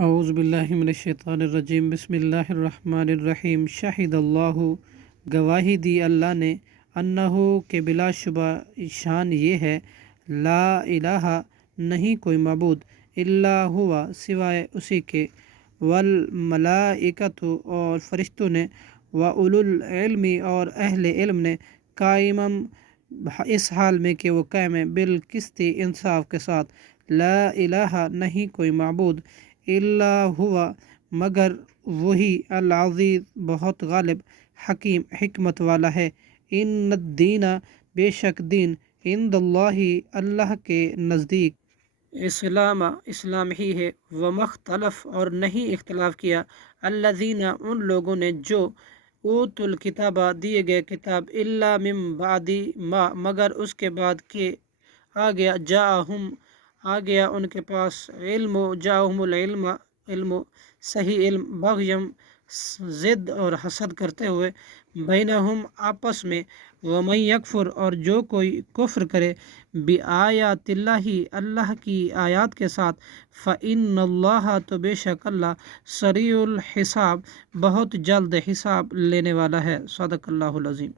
اعوذ باللہ من الشیطان الرجیم بسم اللہ الرحمن الرحیم شہد اللہ گواہی دی اللہ نے انہو کہ بلا شبہ شان یہ ہے لا الہ نہیں کوئی معبود الا ہوا سوائے اسی کے والملائکۃ اور فرشتوں نے واولو العلم اور اہل علم نے قائمم اس حال میں کہ وہ قائم ہے بالقسط انصاف کے ساتھ لا الہ نہیں کوئی معبود الا ہوا مگر وہی العزیز بہت غالب حکیم حکمت والا ہے ان الدین بے شک دین عند اللہ اللہ کے نزدیک اسلام ہی ہے ومختلف اور نہیں اختلاف کیا الذین ان لوگوں نے جو اوت الکتاب دیے گئے کتاب الا من بعد ما مگر اس کے بعد کہ آ گیا ان کے پاس جاءہم علم صحیح علم بغیم ضد اور حسد کرتے ہوئے بینہم آپس میں ومن یکفر اور جو کوئی کفر کرے بآیات اللہ اللہ کی آیات کے ساتھ فإن اللہ تو بے شک اللہ سریع الحساب بہت جلد حساب لینے والا ہے صدق اللہ العظیم۔